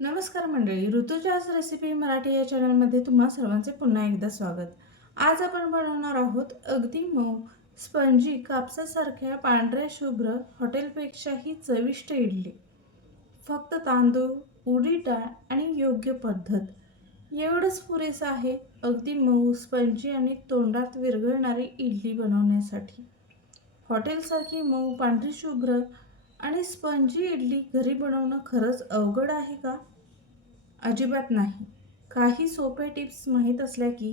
नमस्कार मंडळी, ऋतुजाच रेसिपी मराठी या चॅनलमध्ये तुम्हा सर्वांचे पुन्हा एकदा स्वागत. आज आपण बनवणार आहोत अगदी मऊ, स्पंजी, कापसासारख्या पांढऱ्या शुभ्र हॉटेलपेक्षाही चविष्ट इडली. फक्त तांदूळ, उडीद डाळ आणि योग्य पद्धत एवढंच पुरेसं आहे अगदी मऊ, स्पंजी आणि तोंडात विरघळणारी इडली बनवण्यासाठी. हॉटेलसारखी मऊ, पांढरी शुभ्र आणि स्पंजी इडली घरी बनवणं खरंच अवघड आहे का? अजिबात नाही. काही सोपे टिप्स माहीत असल्या की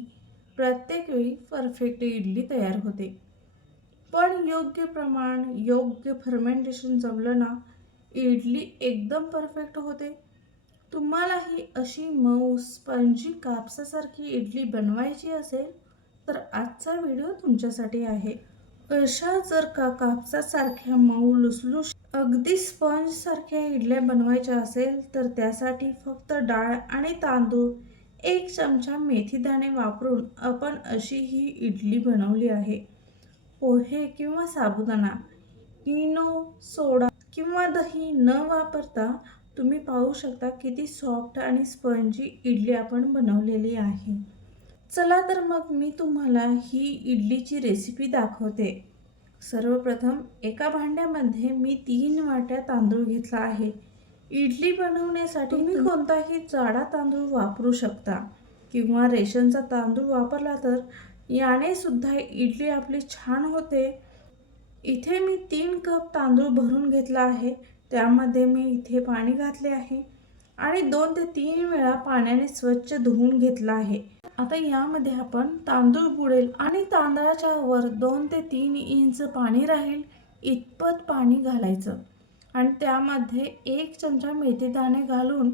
प्रत्येक वेळी परफेक्ट इडली तयार होते. पण योग्य प्रमाण, योग्य फर्मेंटेशन जमलं ना, इडली एकदम परफेक्ट होते. तुम्हालाही अशी मऊ, स्पंजी, कापसासारखी इडली बनवायची असेल तर आजचा व्हिडिओ तुमच्यासाठी आहे. अशा जर का कापसासारख्या मऊ, लुसलुशीत, अगदी स्पंजसारख्या इडल्या बनवायच्या असेल तर त्यासाठी फक्त डाळ आणि तांदूळ, 1 चमचा मेथीदाणे वापरून आपण अशी ही इडली बनवली आहे. पोहे किंवा साबुदाणा, इनो, सोडा किंवा दही न वापरता तुम्ही पाहू शकता किती सॉफ्ट आणि स्पंजी इडली आपण बनवलेली आहे. चला तर मग मी तुम्हाला ही इडलीची रेसिपी दाखवते. सर्वप्रथम एका भांड्यामध्ये मी 3 वाट्या तांदूळ घेतला आहे. इडली बनवण्यासाठी तुम्ही कोणताही जाडा तांदूळ वापरू शकता किंवा रेशनचा तांदूळ वापरला तर याने सुद्धा इडली आपली छान होते. इथे मी 3 कप तांदूळ भरून घेतला आहे. त्यामध्ये मी इथे पाणी घातले आहे आणि 2 ते 3 वेळा पाण्याने स्वच्छ धुवून घेतला आहे. आता यामध्ये आपण तांदूळ बुडेल आणि तांदळाच्या वर 2 ते 3 इंच पाणी राहील इतपत पाणी घालायचं आणि त्यामध्ये 1 चमचा मेथीदाणे घालून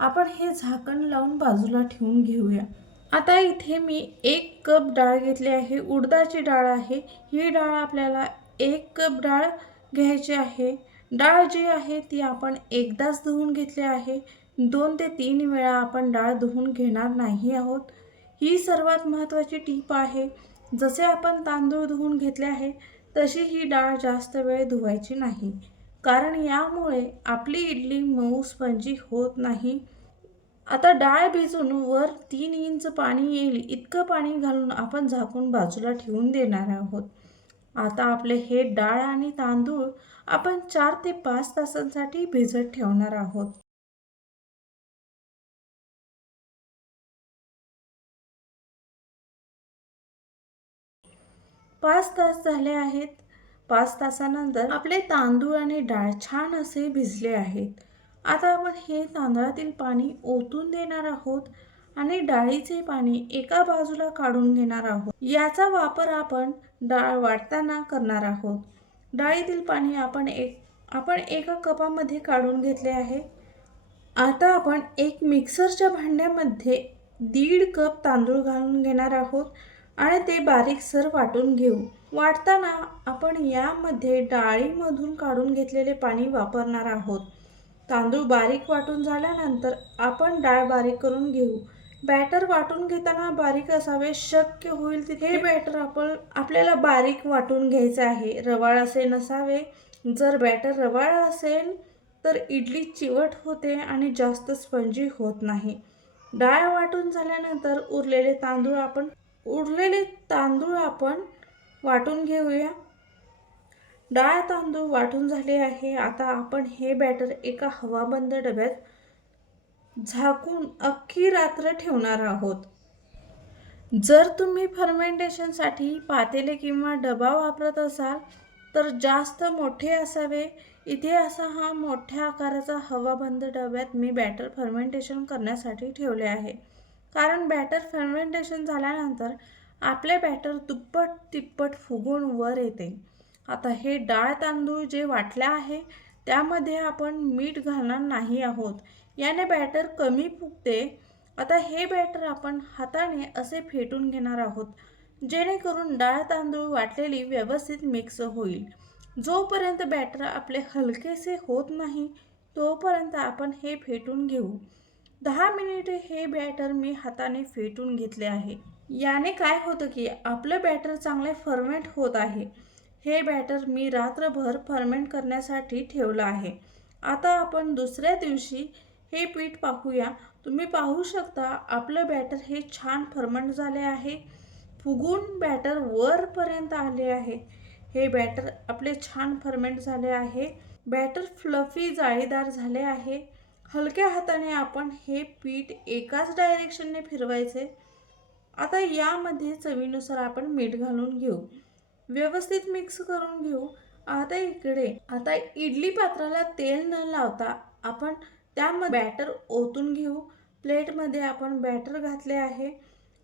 आपण हे झाकण लावून बाजूला ठेवून घेऊया. आता इथे मी 1 कप डाळ घेतली आहे. उडदाची डाळ आहे. ही डाळ आपल्याला 1 कप डाळ घ्यायची आहे. डाळ जी आहे ती आपण एकदाच धुवून घेतली आहे. 2 ते 3 वेळा आपण डाळ धुवून घेणार नाही आहोत. ही सर्वात महत्त्वाची टीप आहे. जसे आपण तांदूळ धुवून घेतले आहे तशी ही डाळ जास्त वेळ धुवायची नाही, कारण यामुळे आपली इडली मऊ स्पंजी होत नाही. आता डाळ भिजून वर 3 इंच पाणी येईल इतकं पाणी घालून आपण झाकून बाजूला ठेवून देणार आहोत. आता आपले हे डाळ आणि तांदूळ आपण 4 ते 5 तासांसाठी भिजत ठेवणार आहोत. 5 तास झाले आहेत. 5 तासानंतर आपले तांदूळ आणि डाळ छान असे भिजले आहेत. आता आपण हे तांदळातील पाणी ओतून देणार आहोत आणि डाळीचे पाणी एका बाजूला काढून घेणार आहोत. याचा वापर आपण डाळ वाटताना करणार आहोत. डाळीतील पाणी आपण एका कपामध्ये काढून घेतले आहे. आता आपण एक मिक्सरच्या भांड्यामध्ये 1.5 कप तांदूळ घालून घेणार आहोत आणि ते बारीकसर वाटून घेऊ. वाटताना आपण यामध्ये डाळीमधून काढून घेतलेले पाणी वापरणार आहोत. तांदूळ बारीक वाटून झाल्यानंतर आपण डाळ बारीक करून घेऊ. बॅटर वाटून घेताना बारीक असावे, शक्य होईल तिथे हे बॅटर आपल्याला बारीक वाटून घ्यायचे आहे. रवाळ असे नसावे. जर बॅटर रवाळ असेल तर इडली चिवट होते आणि जास्त स्पंजी होत नाही. डाळ वाटून झाल्यानंतर उरलेले तांदूळ आपण वाटून घेऊया. डाळ तांदूळ वाटून झाले आहे. आता आपण हे बॅटर एका हवाबंद डब्यात झाकून अख्खी रात्र ठेवणार आहोत. जर तुम्ही फर्मेंटेशनसाठी पातेले किंवा डबा वापरत असाल तर जास्त मोठे असावे. इथे असा हा मोठ्या आकाराचा हवाबंद डब्यात मी बॅटर फर्मेंटेशन करण्यासाठी ठेवले आहे, कारण बॅटर फर्मेंटेशन झाल्यानंतर आपले बॅटर दुप्पट तिप्पट फुगून वर येते. आता हे डाळ तांदूळ जे वाटले आहे त्यामध्ये आपण मीठ घालणार नाही आहोत. याने बॅटर कमी फुगते. आता हे बॅटर आपण हाताने असे फेटून घेणार आहोत जेणेकरून डाळ तांदूळ वाटलेली व्यवस्थित मिक्स होईल. जोपर्यंत बॅटर आपले हलकेसे होत नाही तोपर्यंत आपण हे फेटून घेऊ. 10 मिनिटे हे बॅटर मी हाताने फेटून घेतले आहे. याने काय होतं की आपलं बॅटर चांगले फर्मेंट होत आहे. हे बॅटर मी रात्रभर फर्मेंट करण्यासाठी ठेवलं आहे. आता आपण दुसऱ्या दिवशी हे पीठ पाहूया. तुम्ही पाहू शकता आपलं बॅटर हे छान फर्मंट झाले आहे. फुगून बॅटर वरपर्यंत आले आहे. हे बॅटर आपले छान फर्मेंट झाले आहे. बॅटर फ्लफी जाळीदार झाले आहे. हलक्या हाताने आपण हे पीठ एकाच डायरेक्शनने फिरवायचे. आता यामध्ये चवीनुसार आपण मीठ घालून घेऊ. व्यवस्थित मिक्स करून घेऊ. आता इडली पात्राला तेल न लावता आपण त्यामध्ये बॅटर ओतून घेऊ. प्लेटमध्ये आपण बॅटर घातले आहे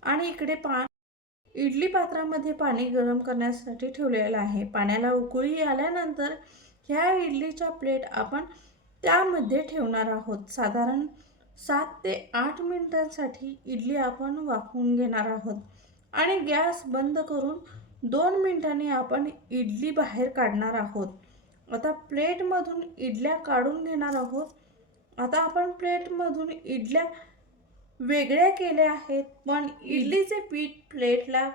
आणि इकडे इडली पात्रामध्ये पाणी गरम करण्यासाठी ठेवलेलं आहे. पाण्याला उकळी आल्यानंतर ह्या इडलीच्या प्लेट आपण त्यामध्ये ठेवणार आहोत. साधारण 7 ते 8 मिनिटांसाठी इडली आपण वाफवून घेणार आहोत आणि गॅस बंद करून 2 मिनिटांनी आपण इडली बाहेर काढणार आहोत. आता प्लेटमधून इडल्या काढून घेणार आहोत. आता आपण प्लेटमधून इडल्या वेगळ्या केल्या आहेत, पण इडलीचे पीठ प्लेटला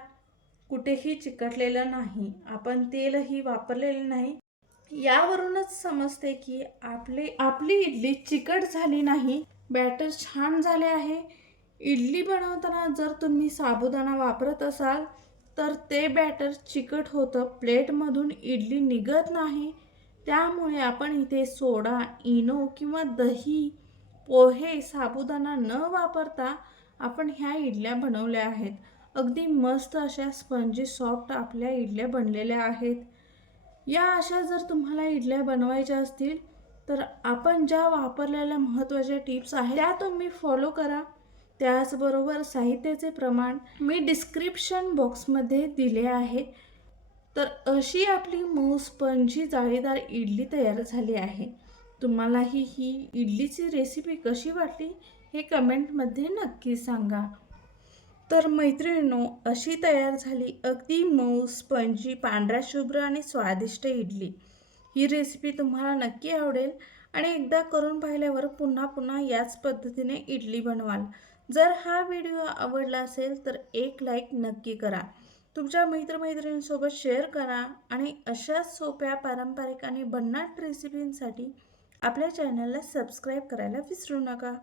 कुठेही चिकटलेलं नाही. आपण तेलही वापरलेले नाही. यावरूनच समजते की आपली इडली चिकट झाली नाही. बॅटर छान झाले आहे. इडली बनवताना जर तुम्ही साबुदाणा वापरत असाल तर ते बॅटर चिकट होतं. प्लेटमधून इडली निघत नाही. त्यामुळे आपण इथे सोडा, इनो किंवा दही, पोहे, साबुदाणा न वापरता आपण ह्या इडल्या बनवल्या आहेत. अगदी मस्त अशा स्पंजी सॉफ्ट आपल्या इडल्या बनलेल्या आहेत. या अशा जर तुम्हाला इडल्या बनवायच्या असतील तर आपण ज्या वापरलेल्या महत्त्वाच्या टिप्स आहेत त्या तुम्ही फॉलो करा. त्याचबरोबर साहित्याचे प्रमाण मी डिस्क्रिप्शन बॉक्समध्ये दिले आहे. तर अशी आपली मऊ स्पंजी जाळीदार इडली तयार झाली आहे. तुम्हालाही ही इडलीची रेसिपी कशी वाटली हे कमेंटमध्ये नक्की सांगा. तर मैत्रिणींनो, अशी तयार झाली अगदी मऊ स्पंजी पांढऱ्या शुभ्र आणि स्वादिष्ट इडली. ही रेसिपी तुम्हाला नक्की आवडेल आणि एकदा करून पाहिल्यावर पुन्हा पुन्हा याच पद्धतीने इडली बनवाल. जर हा व्हिडिओ आवडला असेल तर एक लाईक नक्की करा. तुमच्या मित्रमैत्रिणींसोबत शेअर करा आणि अशाच सोप्या पारंपरिक आणि भन्नाट रेसिपींसाठी आपल्या चॅनलला सबस्क्राईब करायला विसरू नका.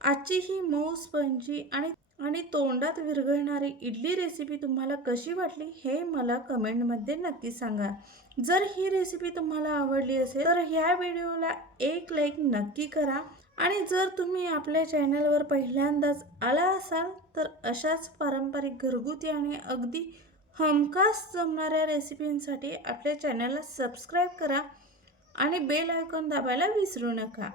आजची ही मऊ स्पंजी आणि तोंडात विरघळणारी इडली रेसिपी तुम्हाला कशी वाटली हे मला कमेंटमध्ये नक्की सांगा. जर ही रेसिपी तुम्हाला आवडली असेल तर ह्या व्हिडिओला एक लाईक नक्की करा आणि जर तुम्ही आपल्या चॅनलवर पहिल्यांदाच आला असाल तर अशाच पारंपरिक, घरगुती आणि अगदी हमखास जमणाऱ्या रेसिपींसाठी आपल्या चॅनलला सबस्क्राईब करा आणि बेल आयकॉन दाबायला विसरू नका.